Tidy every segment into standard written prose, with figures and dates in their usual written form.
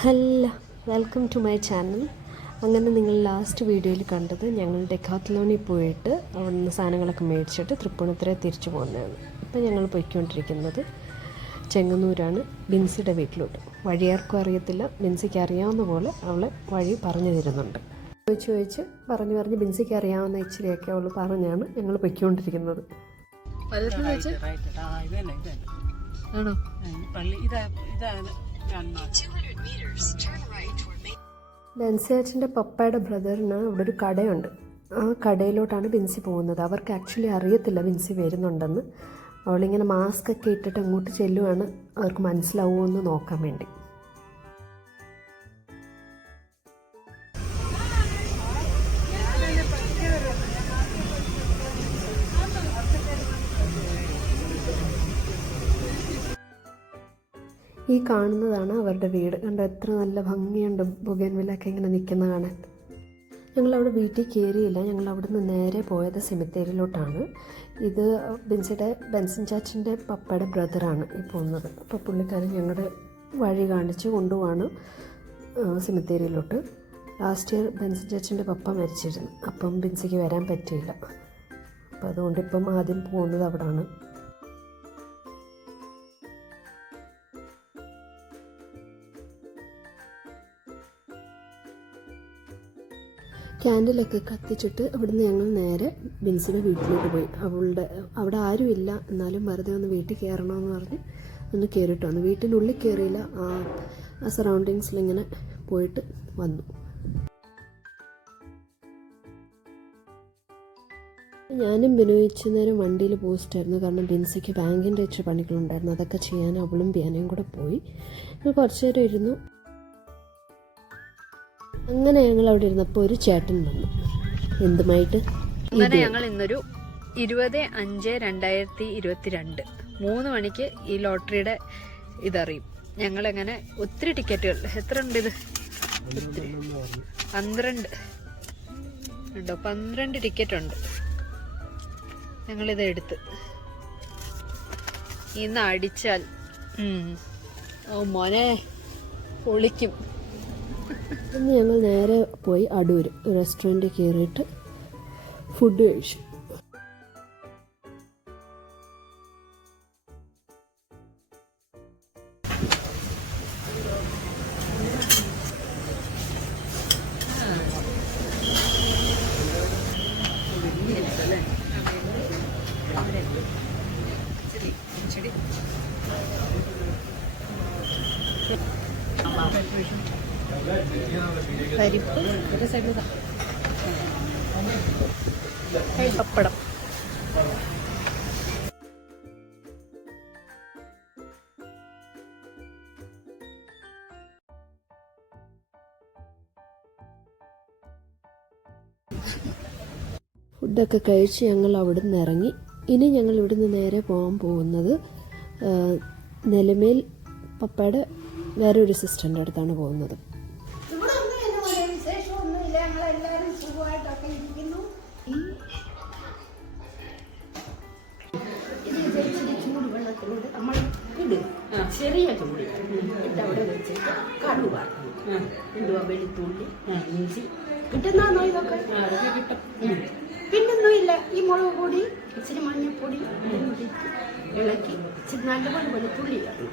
Hello, welcome to my channel. അങ്ങനെ നിങ്ങൾ last വീഡിയോയിൽ കണ്ടത് ഞങ്ങൾ ഡെക്കാത്ലോണിൽ പോയിട്ട് അവിടെ നിന്ന് സാധനങ്ങളൊക്കെ മേടിച്ചിട്ട് തൃപ്പൂണിത്തുറ തിരിച്ചു പോകുന്നതാണ്. ഇപ്പം ഞങ്ങൾ പോയിക്കൊണ്ടിരിക്കുന്നത് ചെങ്ങന്നൂരാണ്, ബിൻസിയുടെ വീട്ടിലോട്ട്. വഴിയാർക്കും അറിയത്തില്ല, ബിൻസിക്ക് അറിയാവുന്ന പോലെ അവളെ വഴി പറഞ്ഞു തരുന്നുണ്ട്. ചോദിച്ച് പറഞ്ഞ് ബിൻസിക്ക് അറിയാവുന്ന ഇച്ചിരിയൊക്കെ അവൾ പറഞ്ഞാണ് ഞങ്ങൾ പോയിക്കൊണ്ടിരിക്കുന്നത്. ആണോ? ബെൻസിയാച്ചൻ്റെ പപ്പയുടെ ബ്രദറിന് അവിടെ ഒരു കടയുണ്ട്. ആ കടയിലോട്ടാണ് ബിൻസി പോകുന്നത്. അവർക്ക് ആക്ച്വലി അറിയത്തില്ല ബിൻസി വരുന്നുണ്ടെന്ന്. അവളിങ്ങനെ മാസ്ക് ഒക്കെ ഇട്ടിട്ട് അങ്ങോട്ട് ചെല്ലുവാണ്, അവർക്ക് മനസ്സിലാവുമോ എന്ന് നോക്കാൻ വേണ്ടി. ഈ കാണുന്നതാണ് അവരുടെ വീട്. കണ്ടോ, എത്ര നല്ല ഭംഗിയുണ്ട് ബൊഗൻവില്ലൊക്കെ ഇങ്ങനെ നിൽക്കുന്ന കാണാൻ. ഞങ്ങളവിടെ വീട്ടിൽ കയറിയില്ല, ഞങ്ങൾ അവിടെ നിന്ന് നേരെ പോയത് സെമിത്തേരിയിലോട്ടാണ്. ഇത് ബെൻസിൻ ചാച്ചൻ്റെ പപ്പയുടെ ബ്രദറാണ് ഈ പോകുന്നത്. അപ്പോൾ പുള്ളിക്കാരൻ ഞങ്ങളുടെ വഴി കാണിച്ച് കൊണ്ടുപോവാണ് സെമിത്തേരിയിലോട്ട്. ലാസ്റ്റ് ഇയർ ബെൻസിൻ ചാച്ചൻ്റെ പപ്പ മരിച്ചിരുന്നു, അപ്പം ബിൻസിക്ക് വരാൻ പറ്റിയില്ല. അപ്പോൾ അതുകൊണ്ടിപ്പം ആദ്യം പോകുന്നത് അവിടെയാണ്. ക്യാൻഡിലൊക്കെ കത്തിച്ചിട്ട് അവിടുന്ന് ഞങ്ങൾ നേരെ ബിൻസിയുടെ വീട്ടിലോട്ട് പോയി. അവിടെ ആരുമില്ല, എന്നാലും വെറുതെ ഒന്ന് വീട്ടിൽ കയറണമെന്ന് പറഞ്ഞ് ഒന്ന് കയറിയിട്ട് വന്നു. വീട്ടിനുള്ളിൽ കയറിയില്ല, ആ സറൗണ്ടിങ്സിലിങ്ങനെ പോയിട്ട് വന്നു. ഞാനും ബിനോയിച്ച് നേരം വണ്ടിയിൽ പോസ്റ്റായിരുന്നു, കാരണം ബിൻസിക്ക് ബാങ്കിൻ്റെ ഇച്ചിരി പണികളുണ്ടായിരുന്നു. അതൊക്കെ ചെയ്യാൻ അവളും ബിയാനയും കൂടെ പോയി. കുറച്ച് നേരം ഇരുന്നു. അങ്ങനെ ഞങ്ങൾ അവിടെ ഇരുന്നപ്പോൾ ഒരു ചേട്ടൻ വന്നു. എന്തുമായിട്ട്? അങ്ങനെ ഞങ്ങൾ ഇന്നൊരു 20/5/2022 3 മണിക്ക് ഈ ലോട്ടറിയുടെ ഇതറിയും. ഞങ്ങളങ്ങനെ ഒത്തിരി ടിക്കറ്റുകൾ, എത്ര ഉണ്ട് ഇത്? 12 ഉണ്ടോ? 12 ടിക്കറ്റ് ഉണ്ട്. ഞങ്ങളിത് എടുത്ത് ഇന്ന് അടിച്ചാൽ ഓ മോനെ പൊളിക്കും. ഇന്ന് ഞങ്ങൾ നേരെ പോയി അടൂർ റെസ്റ്റോറൻറ്റിൽ കയറിയിട്ട് ഫുഡ് കഴിച്ചു. പരിപ്പ്, പപ്പടം. ഫുഡൊക്കെ കഴിച്ച് ഞങ്ങൾ അവിടെ നിന്ന് ഇറങ്ങി. ഇനി ഞങ്ങൾ ഇവിടുന്ന് നേരെ പോകാൻ പോകുന്നത് നെലമേൽ പപ്പയുടെ വേറൊരു സിസ്റ്ററിൻ്റെ അടുത്താണ് പോകുന്നത്. ചെറിയ ചൂട് എന്നിട്ട് അവിടെ വെച്ചിട്ട് കടുവ എന്തുവാ വെളുത്തുള്ളി ഇഞ്ചി കിട്ടുന്നോ ഇതൊക്കെ കിട്ടും. പിന്നൊന്നും ഇല്ല, ഈ മുളക് പൊടി ഇച്ചിരി മഞ്ഞപ്പൊടി ഇളക്കി ഇച്ചിരി നല്ലപോലെ വെളുത്തുള്ളി ഇടണം.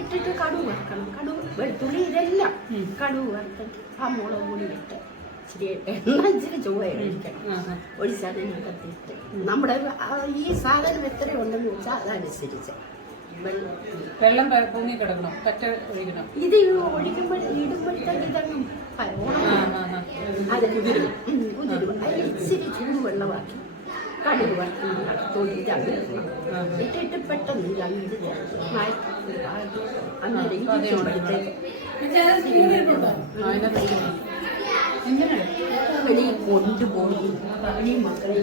ഇട്ടിട്ട് കടുവ് വറുക്കണം. കടുവ് വെളുത്തുള്ളി ഇതെല്ലാം കടുവ് വറുത്തിട്ട് ആ മുളക് പൊടി ഇട്ട് ഇച്ചിരി എണ്ണ ഇച്ചിരി ചൂടായിരിക്കണം. ഒരു സാധനത്തിട്ട് നമ്മുടെ ഈ സാധനം എത്ര ഉണ്ടെന്ന് വെച്ചാൽ അതനുസരിച്ച് വെള്ളം പൊങ്ങി കിടക്കണം, പറ്റ ഒഴിക്കണം. ഇത് ഒഴിക്കുമ്പോൾ ഇടുമ്പോഴത്തേക്ക് ഇതങ്ങും കുതിരും. അതിൽ ഇച്ചിരി ചൂടുവെള്ളമാക്കി കടുക് ഇട്ടിട്ട് പെട്ടെന്ന് വെളിയിൽ കൊണ്ടുപോയി ഈ മക്കളെ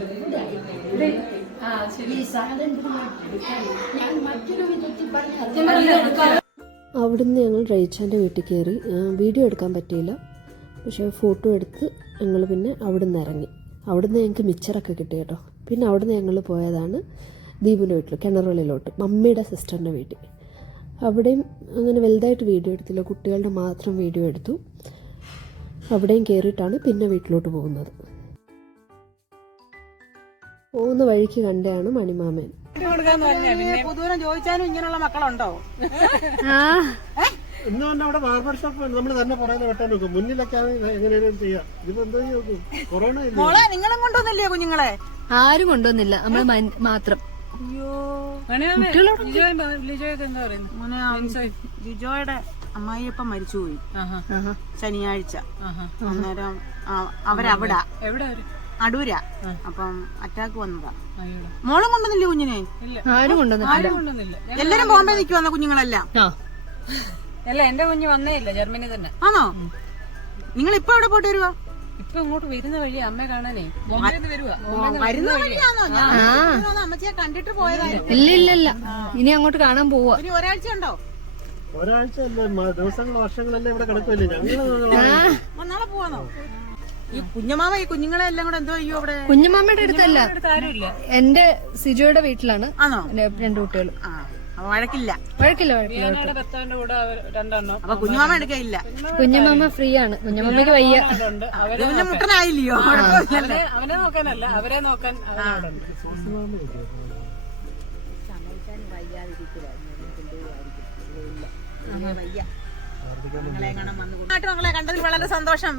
അവിടുന്ന് ഞങ്ങൾ റൈച്ചാൻ്റെ വീട്ടിൽ കയറി. വീഡിയോ എടുക്കാൻ പറ്റിയില്ല, പക്ഷേ ഫോട്ടോ എടുത്ത് ഞങ്ങൾ പിന്നെ അവിടുന്ന് ഇറങ്ങി. അവിടുന്ന് ഞങ്ങൾക്ക് മിച്ചറൊക്കെ കിട്ടി കേട്ടോ. പിന്നെ അവിടുന്ന് ഞങ്ങൾ പോയതാണ് ദീപുവിൻ്റെ വീട്ടിൽ, കിണറുള്ളിലോട്ട്, മമ്മിയുടെ സിസ്റ്ററിൻ്റെ വീട്ടിൽ. അവിടെയും അങ്ങനെ വലുതായിട്ട് വീഡിയോ എടുത്തില്ല, കുട്ടികളുടെ മാത്രം വീഡിയോ എടുത്തു. അവിടെയും കയറിയിട്ടാണ് പിന്നെ വീട്ടിലോട്ട് പോകുന്നത്. പോകുന്ന വഴിക്ക് കണ്ടതാണ് മണിമാമൻ. പുതുവരം ചോദിച്ചാലും ഇങ്ങനെയുള്ള മക്കളുണ്ടോ? ഇന്ന് തന്നെ അവിടെ ബാർബർ ഷോപ്പ് നമ്മൾ തന്നെ പറയുന്ന വെട്ടാൻ നോക്കും. മുന്നിലൊക്കെ എങ്ങനെയും ചെയ്യാം. ഇതിപ്പോ എന്തോ കൊറോണ മോളെ നിങ്ങളും കൊണ്ടുവന്നില്ലേ കുഞ്ഞുങ്ങളെ? ആരും കൊണ്ടുവന്നില്ല, നമ്മൾ മാത്രം. ജിജോയുടെ അമ്മായിയപ്പൻ മരിച്ചുപോയി ശനിയാഴ്ച. അന്നേരം അവരവിടാ അടൂര. അപ്പം അറ്റാക്ക് വന്നതാ. മോളും കൊണ്ടുവന്നില്ലേ കുഞ്ഞിനെ? ആരും കൊണ്ടുവന്നില്ല. എല്ലാരും ബോംബെ നിൽക്കുവന്ന കുഞ്ഞുങ്ങളെല്ലാം. അല്ല എന്റെ കുഞ്ഞ് വന്നേ ഇല്ല, ജർമ്മനി തന്നെ. ആണോ? നിങ്ങൾ ഇപ്പൊ എവിടെ പോയിട്ട് വരുവാ? ഇപ്പൊ ഇങ്ങോട്ട് വരുന്ന വഴി അമ്മയെ കാണാനേ ബോംബെന്ന് വരുവാ. വരുന്ന വഴിയാണോ? അമ്മച്ചിയെ കണ്ടിട്ട് പോയതായിരുന്നു. ഇല്ല ഇനി അങ്ങോട്ട് കാണാൻ പോവാ. ഇനി ഒരാഴ്ച ഉണ്ടോ? ഒരാഴ്ച അല്ലേ, ദിവസങ്ങൾ വർഷങ്ങളല്ലേ ഇവിടെ കിടക്കുമല്ലേ. നാളെ പോവാന്നോ? ഈ കുഞ്ഞമാമ ഈ കുഞ്ഞുങ്ങളെ എല്ലാം കൂടെ എന്തോ അയ്യോ അവിടെ. കുഞ്ഞുമാമയുടെ അടുത്തല്ല, എന്റെ സിജോയുടെ വീട്ടിലാണ്. ആണോ? 2 കുട്ടികൾ. വഴക്കില്ല. ഭർത്താവിന്റെ കൂടെ രണ്ടെണ്ണം. അപ്പൊ കുഞ്ഞുമാമ എടുക്കയില്ല. കുഞ്ഞമാമ ഫ്രീ ആണ്, കുഞ്ഞമാമയ്ക്ക് വയ്യ. പിന്നെ മുട്ടനായില്ലയോ? അവനെ നോക്കാനല്ല, അവരെ നോക്കാൻ അവനോടുണ്ട്. മക്കളെ കണ്ടതിൽ വളരെ സന്തോഷം.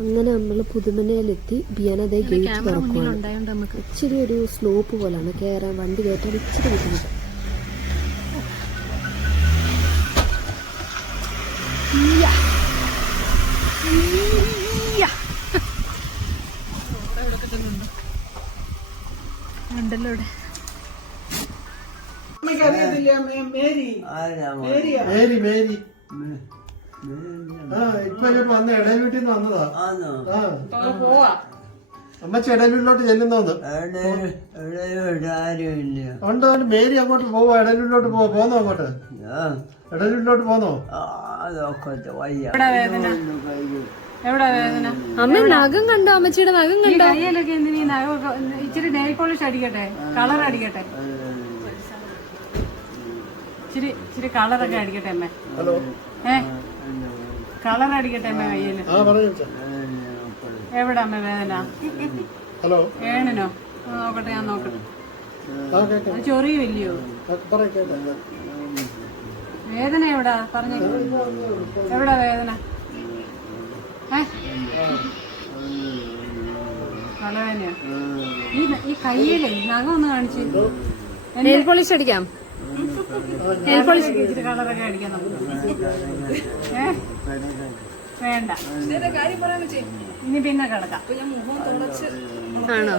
അങ്ങനെ നമ്മൾ പുതുമനയിലെത്തി. ബിയാനതേ ഗേറ്റ് തുറക്കുകയാണ്. ഇച്ചിരി ഒരു സ്ലോപ്പ് പോലാണ് കയറാൻ, വണ്ടി കയറ്റാൻ ഇച്ചിരി ബുദ്ധിമുട്ട്. ഉണ്ടല്ലോ ഇവിടെ. മേരി ഇപ്പൊ ഇങ്ങോട്ട് വന്ന ഇടയിൽ വീട്ടിൽ നിന്ന് വന്നതാ. അമ്മച്ചി ഇടയിൽ വീട്ടിലോട്ട് ചെല്ലുന്നോന്ന് ഉണ്ട്. മേരി അങ്ങോട്ട് പോവോ? ഇടയിലോട്ട് പോന്നോ? അങ്ങോട്ട് ഇടയിലോട്ട് പോന്നോ? എവിടെ വേദന? അമ്മ നഖം കണ്ടോ? അമ്മച്ചിയുടെ നഖം കണ്ടോ? കയ്യിലൊക്കെ എന്തിനീ നഖമൊക്കെ? ഇച്ചിരി നെയിൽ പോളിഷ് അടിക്കട്ടെ, കളർ അടിക്കട്ടെ, ഇച്ചിരി കളറൊക്കെ അടിക്കട്ടെ അമ്മ. ഹലോ, കളർ അടിക്കട്ടെ അമ്മ കയ്യില്. എവിടെ അമ്മ വേദന? ഹലോ, ഏണിനോ? നോക്കട്ടെ, ഞാൻ നോക്കട്ടെ. ചൊറിയുമില്ലയോ? വേദന എവിടാ പറഞ്ഞു? എവിടാ വേദന? തലവേദനയോ? ഈ കയ്യിലേ നഖം ഒന്ന് കാണിച്ചു. നെയിൽ പോളിഷ് അടിക്കാം. നെയിൽ പോളിഷ് ഇച്ചിരി കളറൊക്കെ അടിക്കാൻ നമുക്ക്. വേണ്ട, ഇനി പിന്നെ കിടക്കാം. ആണോ?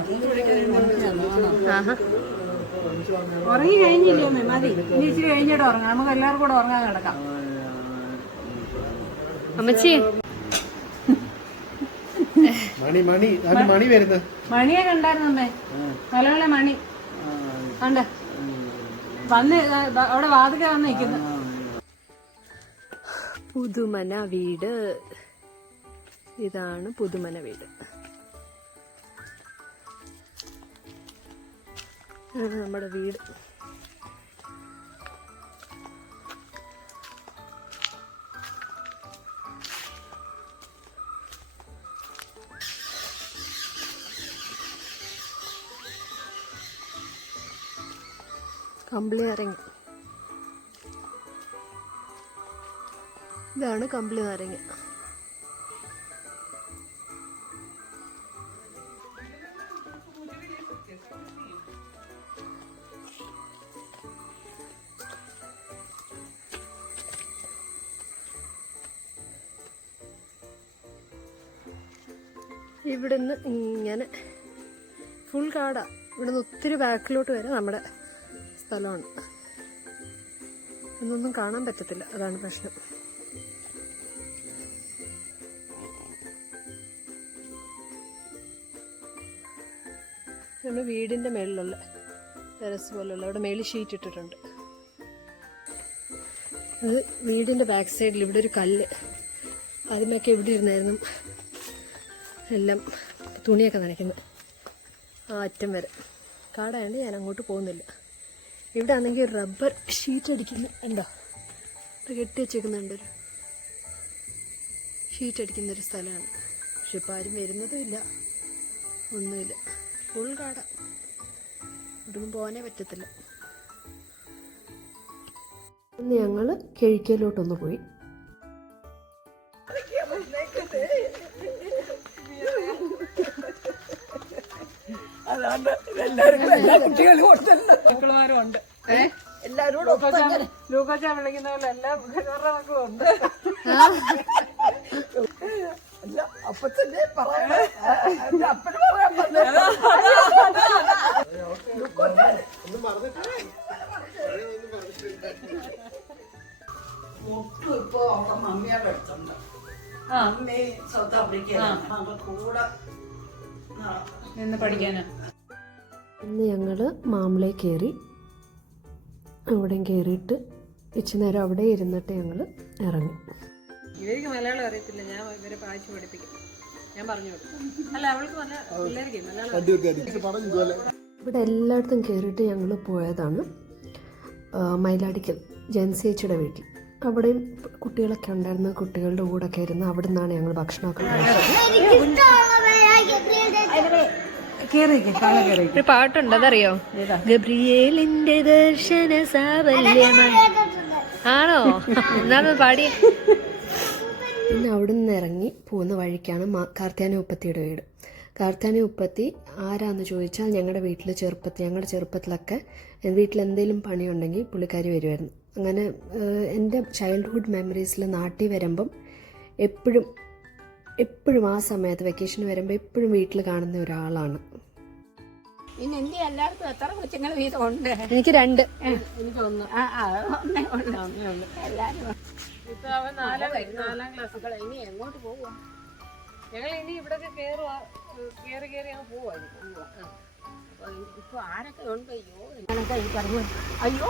ഉറങ്ങി കഴിഞ്ഞില്ലേ അമ്മേ? മതി, ഇനി ഇച്ചിരി കഴിഞ്ഞിട്ട് ഉറങ്ങാം. നമുക്ക് എല്ലാവർക്കും കൂടെ ഉറങ്ങാൻ കിടക്കാം. അമ്മച്ചി മണി വരുന്നത്. മണിയെ കണ്ടായിരുന്നു അമ്മേ? നല്ലപോലെ മണി കണ്ട വന്ന് അവിടെ വാതിക വന്ന് നിൽക്കുന്നു. പുതുമന വീട്. ഇതാണ് പുതുമന വീട്. നമ്മുടെ വീട്. കമ്പിളി നാരങ്ങ. ഇതാണ് കമ്പിളി നാരങ്ങ. ഇവിടുന്ന് ഇങ്ങനെ ഫുൾ കാടാ. ഇവിടുന്ന് ഒത്തിരി ബാക്കിലോട്ട് വരെ നമ്മുടെ സ്ഥലമാണ്. ഇതൊന്നും കാണാൻ പറ്റത്തില്ല, അതാണ് പ്രശ്നം. നമ്മുടെ വീടിൻ്റെ മേളിലുള്ള ടെറസ് പോലുള്ള അവിടെ മേളിൽ ഷീറ്റ് ഇട്ടിട്ടുണ്ട്. അത് വീടിൻ്റെ ബാക്ക് സൈഡിൽ ഇവിടെ ഒരു കല്ല്, ആദ്യമൊക്കെ ഇവിടെ ഇരുന്നായിരുന്നു എല്ലാം തുണിയൊക്കെ നനയ്ക്കുന്നത്. ആ അറ്റം വരെ കാടായതുകൊണ്ട് ഞാൻ അങ്ങോട്ട് പോകുന്നില്ല. ഇവിടെ ആണെങ്കിൽ റബ്ബർ ഷീറ്റ് അടിക്കുന്ന ഉണ്ടോ, ഇത് കെട്ടി വെച്ചേക്കുന്നുണ്ട്. ഒരു ഷീറ്റ് അടിക്കുന്നൊരു സ്ഥലമാണ്. പക്ഷെ ഇപ്പോൾ ആരും വരുന്നതും ഇല്ല, ഒന്നുമില്ല, ഫുൾ കാട. ഇവിടൊന്നും പോകാനേ പറ്റത്തില്ല. ഇന്ന് ഞങ്ങൾ കിഴക്കേലോട്ടൊന്ന് പോയി. മക്കളുമാരും ഉണ്ട്. ലൂക്കോച്ച വിളിക്കുന്ന പോലെ എല്ലാ മക്കളും ഉണ്ട്. ഇപ്പൊ മമ്മിയുടെ അടുത്തുണ്ട്. അമ്മി സൗത്ത് ആഫ്രിക്കയിലാണ് കൂടെ നിന്ന് പഠിക്കാന്. ഇന്ന് ഞങ്ങൾ മാമലയിൽ കയറി. അവിടെയും കയറിയിട്ട് ഇച്ചിരി നേരം അവിടെ ഇരുന്നിട്ട് ഞങ്ങൾ ഇറങ്ങി. ഇവർക്ക് മലയാളം അറിയത്തില്ല, ഞാൻ ഇവരെ വായിച്ചു പഠിപ്പിക്കും, ഞാൻ പറഞ്ഞു കൊടുക്കും. അല്ല അവൾക്ക് നല്ല പിള്ളേർക്ക് മലയാളം. ഇവിടെ എല്ലായിടത്തും കയറിയിട്ട് ഞങ്ങൾ പോയതാണ് മയിലാടിക്കൽ ജൻസേച്ചിയുടെ വീട്ടിൽ. അവിടെയും കുട്ടികളൊക്കെ ഉണ്ടായിരുന്നു. കുട്ടികളുടെ കൂടെ ഒക്കെ ഇരുന്ന് അവിടെ നിന്നാണ് ഞങ്ങൾ ഭക്ഷണമൊക്കെ കഴിച്ചത്. ഒരു പാട്ടുണ്ട്, അതറിയോ? ഗബ്രിയേലിന്റെ ദർശന സാവല്യമായി. ആണോ? എന്നാ പാടി. പിന്നെ അവിടെ നിന്ന് ഇറങ്ങി പോകുന്ന വഴിക്കാണ് കാർത്യാനി ഉപ്പത്തിയുടെ വീട്. കാർത്യാനി ഉപ്പത്തി ആരാന്ന് ചോദിച്ചാൽ ഞങ്ങളുടെ ചെറുപ്പത്തിലൊക്കെ വീട്ടിൽ എന്തെങ്കിലും പണിയുണ്ടെങ്കിൽ പുള്ളിക്കാരി വരുമായിരുന്നു. അങ്ങനെ എൻ്റെ ചൈൽഡ്ഹുഡ് മെമ്മറീസിൽ നാട്ടിൽ വരുമ്പം എപ്പോഴും ആ സമയത്ത് വെക്കേഷൻ വരുമ്പോൾ എപ്പോഴും വീട്ടിൽ കാണുന്ന ഒരാളാണ്. പിന്നെ എന്ത് എല്ലാവർക്കും എത്ര കൊച്ചുങ്ങൾ വീതം ഉണ്ട്? എനിക്ക് 2. എനിക്ക് ഒന്ന്. എല്ലാരും ഇപ്പൊ അവൻ 4ാം ക്ലാസ്. ഇനി എങ്ങോട്ട് പോവാ? ഞങ്ങൾ ഇനി ഇവിടെ കേറി അങ്ങ് പോവായിരുന്നു. ഇപ്പൊ ആരൊക്കെ ഉണ്ട്? അയ്യോ പറഞ്ഞു. അയ്യോ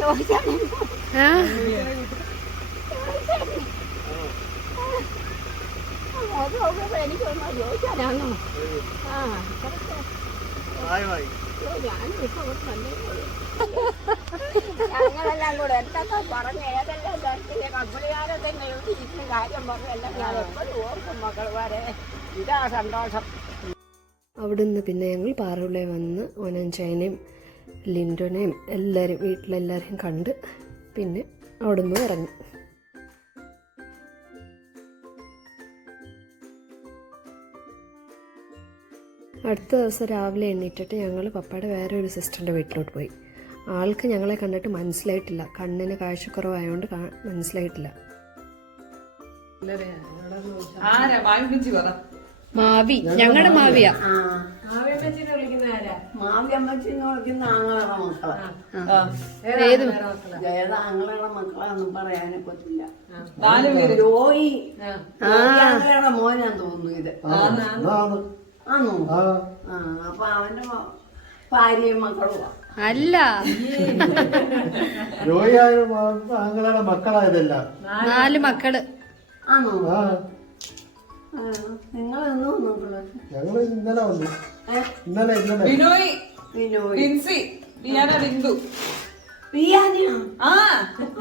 ചോദിച്ചാൽ എനിക്കൊന്നോ ചോദിച്ചാലാണോ? ഞങ്ങളെല്ലാം കൂടെ എന്തൊക്കെ പറഞ്ഞ് ഏതെല്ലാം തരത്തിലെ കമ്പളികാരെ തന്നെ ഇരിക്കുന്ന കാര്യം പറഞ്ഞെല്ലാം ഞാൻ എപ്പോഴും ഓർക്കും മക്കളുമാരെ. ഇതാ സന്തോഷം. അവിടുന്ന് പിന്നെ ഞങ്ങൾ പാറുള്ളേ വന്ന് ഓനഞ്ചായനെയും ലിൻഡോനെയും വീട്ടിലെല്ലാവരെയും കണ്ട് പിന്നെ അവിടുന്ന് ഇറങ്ങി. അടുത്ത ദിവസം രാവിലെ എണ്ണീറ്റിട്ട് ഞങ്ങൾ പപ്പയുടെ വേറെ ഒരു സിസ്റ്ററിൻ്റെ വീട്ടിലോട്ട് പോയി. ആൾക്ക് ഞങ്ങളെ കണ്ടിട്ട് മനസ്സിലായിട്ടില്ല, കണ്ണിന് കാഴ്ചക്കുറവായതുകൊണ്ട് മനസ്സിലായിട്ടില്ല. മാവി, ഞങ്ങളുടെ മാവിയാ. മാവിയമ്മച്ചിനെ വിളിക്കുന്ന ആരാ? മാവിയമ്മച്ചിന്ന് വിളിക്കുന്ന ആങ്ങളുടെ മക്കളാ. ഏത് ഏതാ ആങ്ങളുടെ മക്കളാന്നും പറയാനെ പറ്റില്ല. 4 പേര്. ജോയി ആങ്ങളുടെ മോനാന്ന് തോന്നുന്നു ഇത്. ആണോ? അപ്പൊ അവന്റെ ഭാര്യയും മക്കളുവാ. അല്ല, ആങ്ങളുടെ മക്കളായതല്ല. 4 മക്കള്. ആണോ? നിങ്ങൾ എന്നോ നോക്കളെ? ഞങ്ങള് ഇന്നലെ വന്നു. ഇന്നലെ ബിനോയ്, വിനോയ്, ബിൻസി, ഡിയാന, ബിന്ദു. പിയാനിയാ? ആ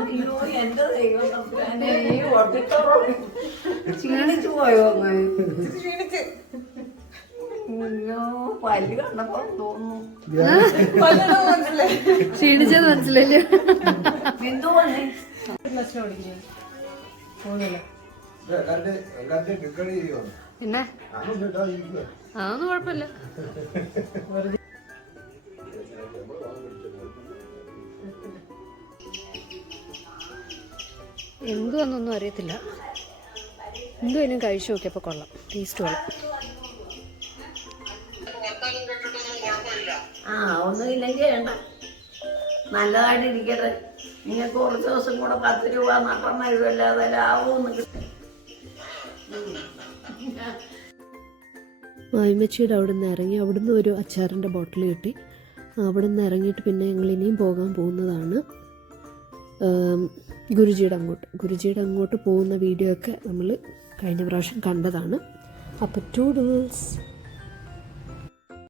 അയ്യോ എന്റെ ദൈവം തമ്പുരാനെ, ഈ ഓട്ടിത്തോളം ക്ഷീണിച്ചു പോയോ? ക്ഷീണിച്ച്. അയ്യോ പല്ല് കണ്ടപ്പോ തോന്നുന്നു. ക്ഷീണിച്ചത് മനസ്സിലല്ലേ? ബിന്ദു വന്നേ. പിന്നെ അതൊന്നും കുഴപ്പമില്ല. എന്തുവെന്നൊന്നും അറിയത്തില്ല. എന്തുവേനും കഴിച്ചു നോക്കിയപ്പോൾ കൊള്ളാം, ടേസ്റ്റ് കൊള്ളാം. ഒന്നുമില്ലെങ്കിൽ വേണ്ട, നല്ലതായിട്ട് ഇരിക്കട്ടെ. നിങ്ങൾക്ക് കുറച്ച് ദിവസം കൂടെ 10 രൂപ നട്ടം എഴുതല്ലാതെ ലാഭമൊന്നും കിട്ടും. മായ്മച്ചിയുടെ അവിടെ നിന്ന് ഇറങ്ങി. അവിടുന്ന് ഒരു അച്ചാറിൻ്റെ ബോട്ടിൽ കിട്ടി. അവിടെ നിന്ന് ഇറങ്ങിയിട്ട് പിന്നെ ഞങ്ങൾ ഇനിയും പോകാൻ പോകുന്നതാണ് ഗുരുജിയുടെ അങ്ങോട്ട് പോകുന്ന വീഡിയോ ഒക്കെ നമ്മൾ കഴിഞ്ഞ പ്രാവശ്യം കണ്ടതാണ്. അപ്പോൾ ടൂഡിൽസ്.